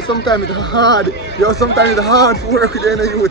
But sometimes it's hard. Yo, sometimes it's hard to work with any youth.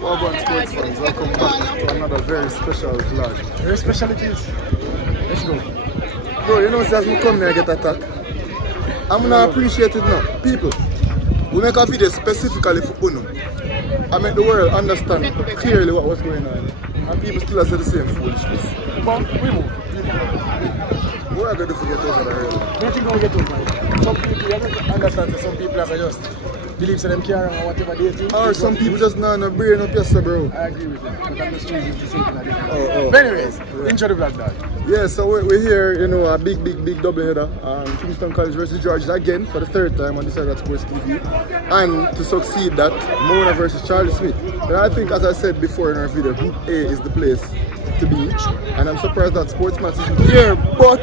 Urban Sports fans, welcome back to another very special vlog. Very special it is. Let's go. Bro, you know, as we come here and get attacked, I'm gonna appreciate it now. People, we make a video specifically for Uno. I make the world understand clearly what was going on. And people still say the same foolishness. But we move. What are we going to do to get over there? Nothing going to get over. Some people, you have to understand that some people are just believe so them care or whatever they do. Or some people just not no brain up yourself, bro. I agree with that. But I'm just choosing to say it in a different way. Oh. But anyways, intro the vlog, dog. Yeah, so we're here, you know, a big doubleheader. Kingston College versus Georgia again for the third time on this side of Sports TV. And to succeed that, Mona versus Charlie Smith. But I think, as I said before in our video, Group A is the place to be. And I'm surprised that Sports Match isn't here, but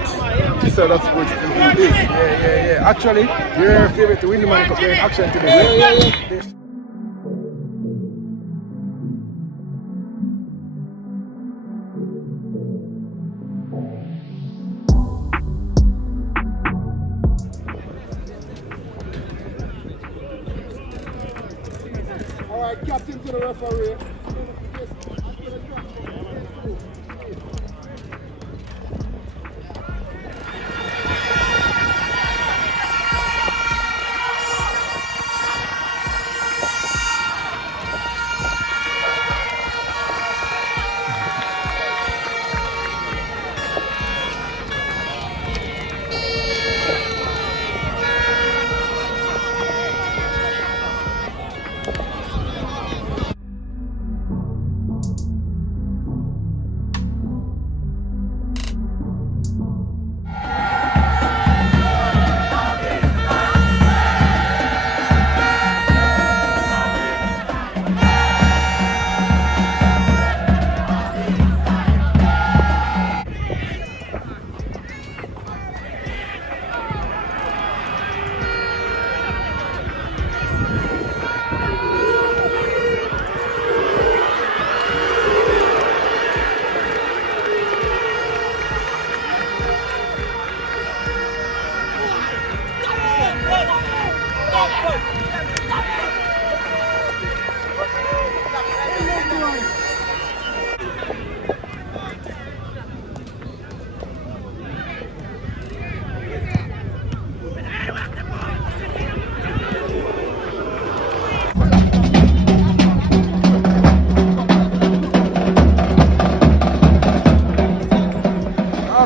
this side of Sports TV is. Yeah. Actually, your favorite to win the Money Cup, you're in action today. Yeah. Alright, captain to the referee.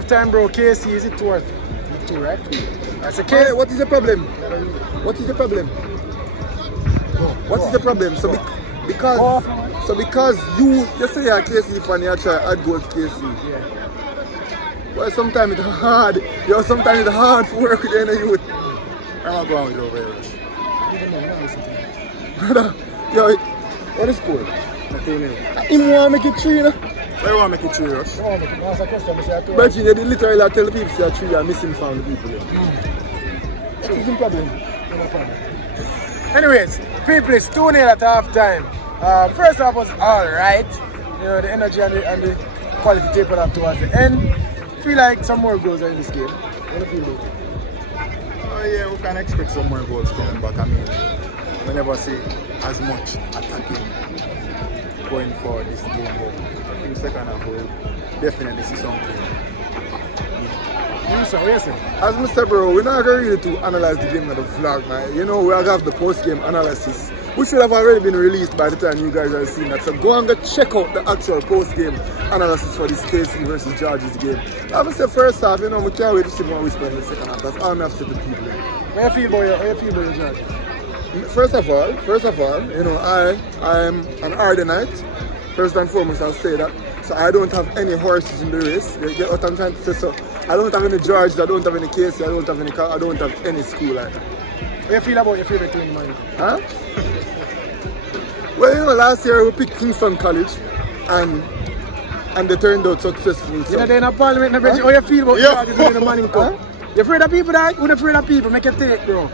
Time, bro. KC, is it worth? Two, right? That's a case. Hey, what is the problem? What is the problem? What is the problem? So because you say you're a KC fan, you try to add goal to KC. Yeah. Well, sometimes it's hard. Yo, sometimes it's hard to work with any youth. I'm not going with over here. Even though I'm not listening to you. Brother, yo, what is score? Him want to make it 3, you know? Why you want to make it 3, Rush? I want to make it. That's a question. I say 2. But you literally tell the people say 3 are missing from the people. What is the problem? No problem. Anyways, people, it's 2-0 at half time. First half was alright. You know, the energy and the quality tapered up towards the end. Feel like some more goals are in this game. What do you feel about it? Oh yeah, we can expect some more goals coming back. I mean, we never see as much attacking going forward this game, but I think second half we'll definitely see something As I said, bro, we're not going to analyze the game of the vlog, man. You know, we have the post-game analysis, which should have already been released by the time you guys are seeing that. So go and go check out the actual post-game analysis for this KC versus George's game. I would say first half, you know, we can't wait to see what we spend in the second half. That's all I have to say to people. How you feel about your George? First of all, you know, I am an Ardenite. First and foremost, I'll say that. So I don't have any horses in the race. You get what I'm trying to say? So I don't have any George, I don't have any Casey, I don't have any school like that. How you feel about your favorite team in Monaco? Huh? Well, you know, last year we picked Kingston College and they turned out successful. So. You know, they're in a parliament, how you feel about George in the Manning Cup? You afraid of people that? You're afraid of people, make it take, bro.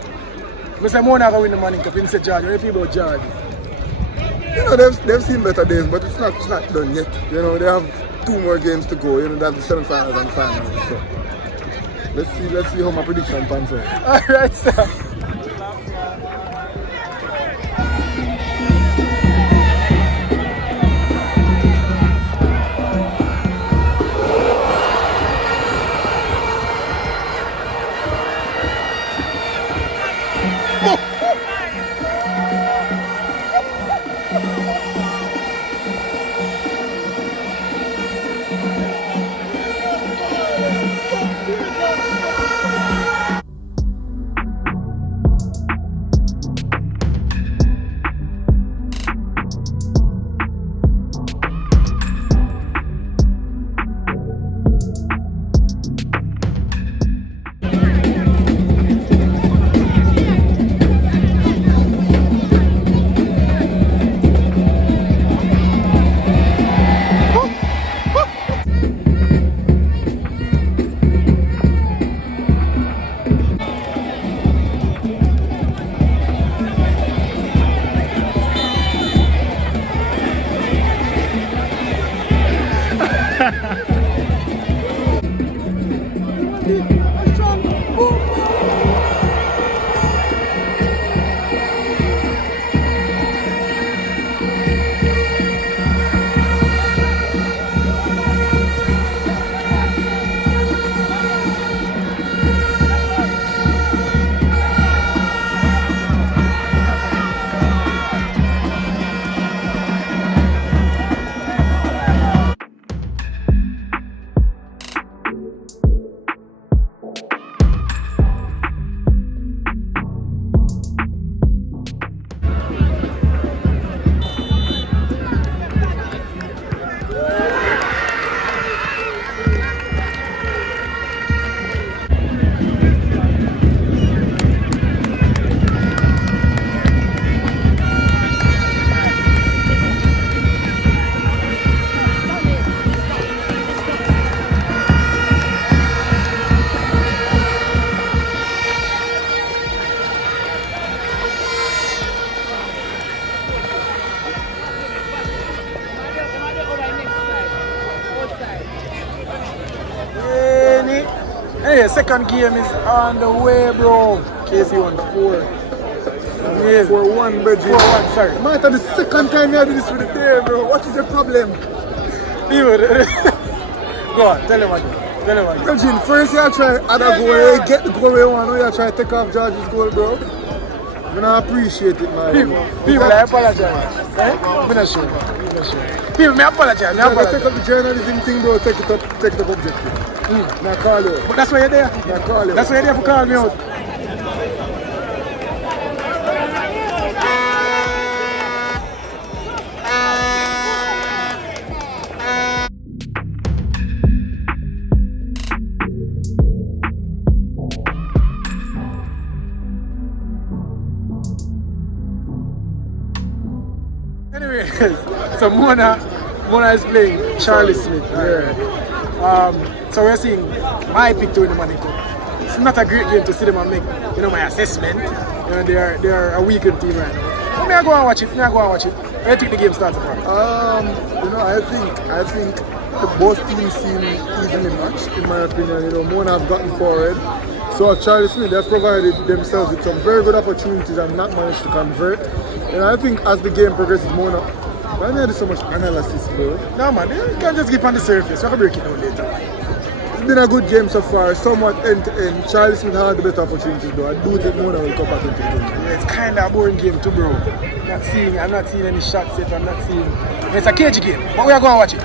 I say Mona going win the Manning Cup, you say George, how you feel about George? You know, they've seen better days, but it's not done yet. You know, they have 2 more games to go. You know, that's the semi-finals and finals. So let's see how my prediction pans out. Alright, sir. Anyway, second game is on the way, bro. KC won 4. 4-1, Bridget. 4-1, sorry. Might have the second time you do this for the day, bro. What is the problem? Go on, tell him again. Bridget, first you try other goal, get the goal you want, you try to take off George's goal, bro. I don't appreciate it, man. People, I apologize. I'm not sure. People, I apologize. Take up the journalism thing, bro. Take it up objective. Now call you. But that's why you're there. Now call you. That's why you're there for call me out. Anyways, so Mona is playing Charlie Smith. So we're seeing my pick to win the Manning Cup. It's not a great game to see them and make, my assessment. They're a weakened team right now. So may I go and watch it? Where do you think the game starts from? I think the both teams seem evenly matched, in my opinion. Mona have gotten forward. So Charlie Smith, they've provided themselves with some very good opportunities and not managed to convert. And I think as the game progresses, Mona, why not do so much analysis, bro? No, man, you can't just keep on the surface. We can break it down later. been a good game so far, somewhat end to end. Charlie Smith had the better opportunities though. I do think Mona will come back into the game. Yeah, it's kind of a boring game too, bro. I'm not seeing any shots yet. I'm not seeing. It's a cage game, but we are going to watch it.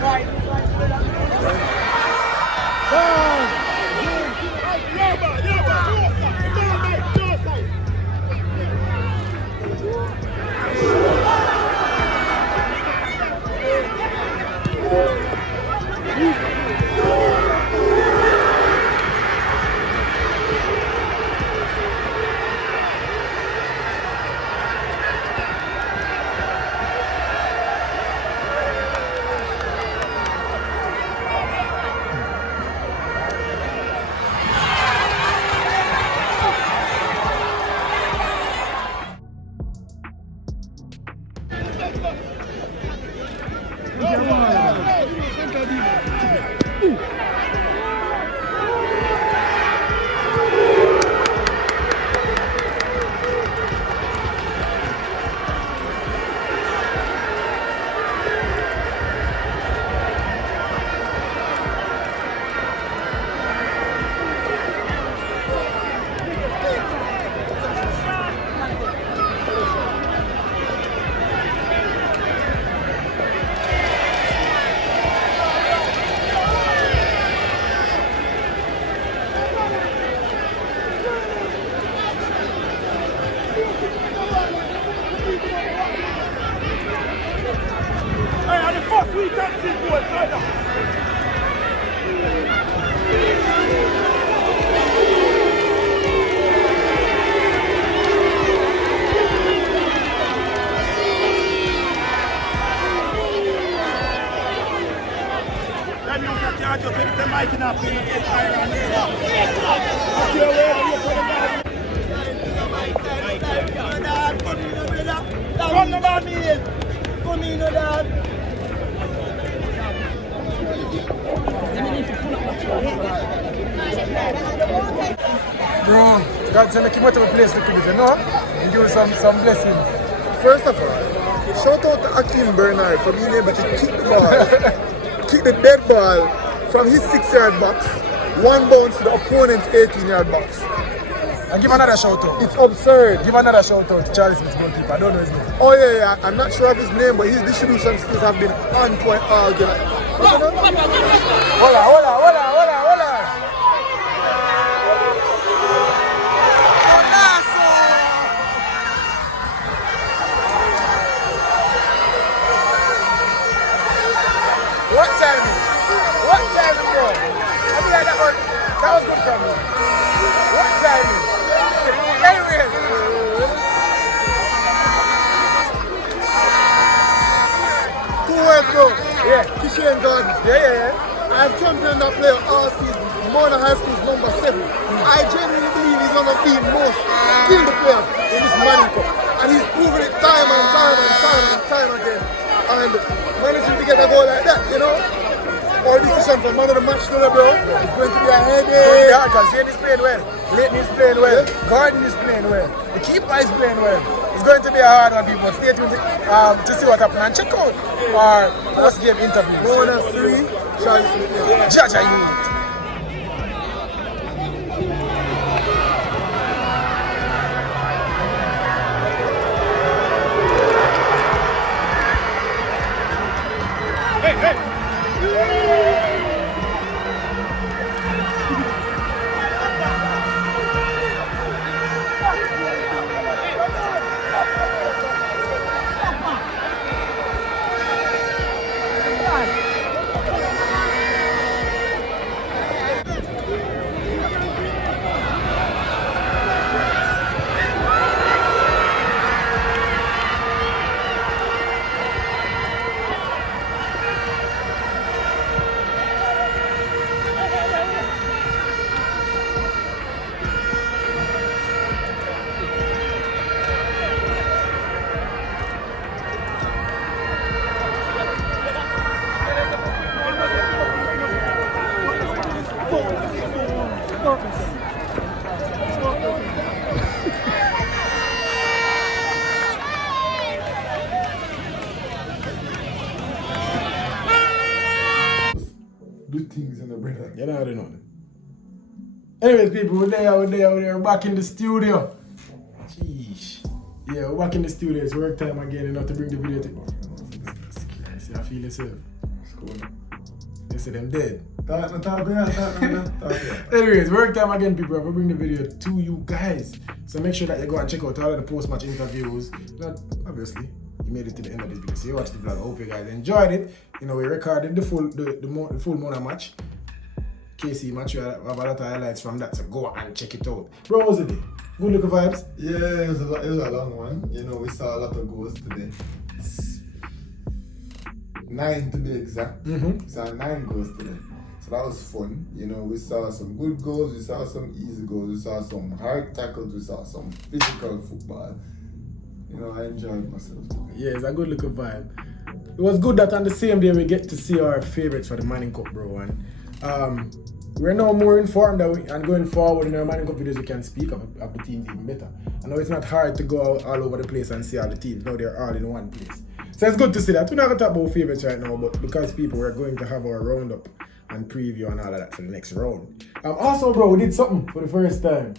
Bro, God send him out of a place little bit, you know? And give us some blessings. First of all, shout out to Akeem Bernard for being able to kick the ball, kick the dead ball from his 6-yard box, one bounce to the opponent's 18-yard box. And give another shout out. It's absurd. Give another shout out to Charlie Smith's goalkeeper. I don't know his name. Oh yeah, I'm not sure of his name, but his distribution skills have been on point all game. Hold on. What timing, bro? I mean, like that was good from me. What timing? Anyway. Two words, bro. Yeah. Kishan God. Yeah. I've championed that player all season. Mona High School's number 7. I genuinely believe he's one of the most skilled players in this Manning Cup. And he's proven it time and time again. And managing to get a goal like that, you know? Our decision for man of the match today, bro. It's going to be a headache. Yeah, because Zane is playing well. Leighton is playing well. Yeah. Gordon is playing well. The keeper is playing well. It's going to be a hard one, people. Stay tuned to see what happens and check out our post-game interview. Mona 3, Charlie Smith. Jaja Youth. Do things in the brother. You know how to know. Anyways, people, we're back in the studio. Jeez. Yeah, we're back in the studio. It's work time again, enough to bring the video to. See, I feel yourself. It's cool. You see them dead. Talk. Anyways, work time again, people. We'll bring the video to you guys. So make sure that you go and check out all of the post-match interviews. Not obviously, you made it to the end of this video, so you watched the vlog. I hope you guys enjoyed it. You know, we recorded the full Mona match. KC match, we have a lot of highlights from that, so go and check it out. Bro, what was it? Good looking vibes? Yeah, it was a long one. You know, we saw a lot of goals today. 9 to be exact. We saw 9 goals today. So that was fun. You know, we saw some good goals, we saw some easy goals, we saw some hard tackles, we saw some physical football. You know, I enjoyed myself today. Yeah, it's a good looking vibe. It was good that on the same day we get to see our favorites for the Manning Cup, bro. And we're now more informed that and going forward in our Manning Cup videos we can speak of the teams even better. I know it's not hard to go all over the place and see all the teams. Now they're all in one place. So it's good to see that. We're not going to talk about favorites right now, but because people, we're going to have our roundup and preview and all of that for the next round. Also, bro, we did something for the first time.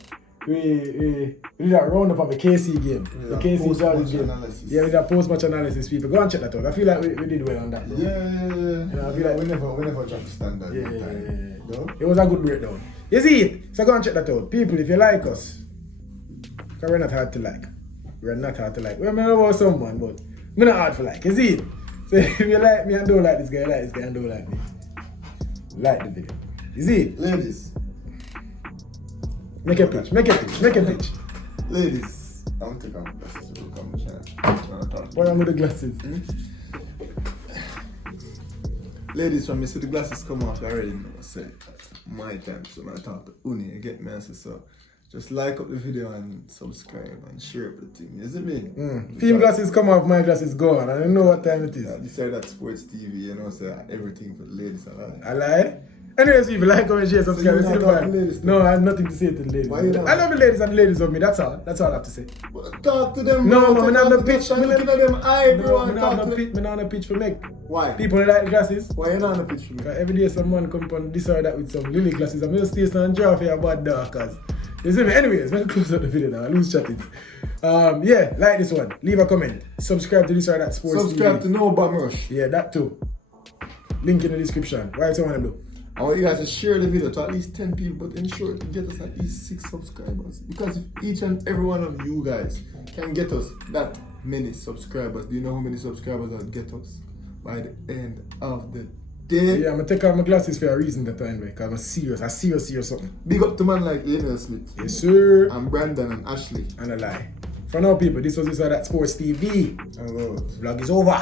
We did that roundup of the KC game. The KC Chargers game. Analysis. Yeah, we did that post-match analysis, people. Go and check that out. I feel like we did well on that, bro. Yeah. I feel like we never dropped standard. Yeah. No? It was a good breakdown. You see it? So go and check that out. People, if you like us, because we're not hard to like. We're not hard to like. We're not about someone, but we're not hard to like. You see it? So if you like me and don't like this guy, like this guy and don't like me, like the video. You see it? Ladies. Make a pitch. Ladies. I'm taking off my glasses to come to Why am I with the glasses? Ladies, when me see the glasses come off, I already know I said my time. So when I talk to Uni, you get me answer. So just like up the video and subscribe and share up the thing. You see me? Team glasses come off, my glasses gone. I don't know what time it is. You said that sports TV, you know, so everything for the ladies. I lie. Anyways, people, like, comment, share, subscribe. So you not talk to the ladies, no, I have nothing to say to the ladies. Why you not? I love the ladies and the ladies love me. That's all. That's all I have to say. Talk to them. No, bro. man, I'm the pitch. I'm looking at them eye, bro. I'm not on the pitch for make. Why? People like the glasses. Why you not on the pitch for me? Because every day someone come on this or that with some lily glasses. I'm just stay and draw for your bad darkers. You see me? Anyways, let's close out the video now. I lose chat it. Yeah, like this one. Leave a comment. Subscribe to this or that sports Subscribe TV. to No Bum Rush. Yeah, that too. Link in the description. Why someone to do? I want you guys to share the video to at least 10 people, but ensure to get us at least 6 subscribers. Because if each and every one of you guys can get us that many subscribers, do you know how many subscribers that'll get us by the end of the day? Yeah, I'm gonna take off my glasses for a reason that time, because I'm serious something. Big up to man like Lionel Smith. Yes, sir. And Brandon and Ashley. And a lie. For now, people, this was This or That Sports TV. Hello. Vlog is over.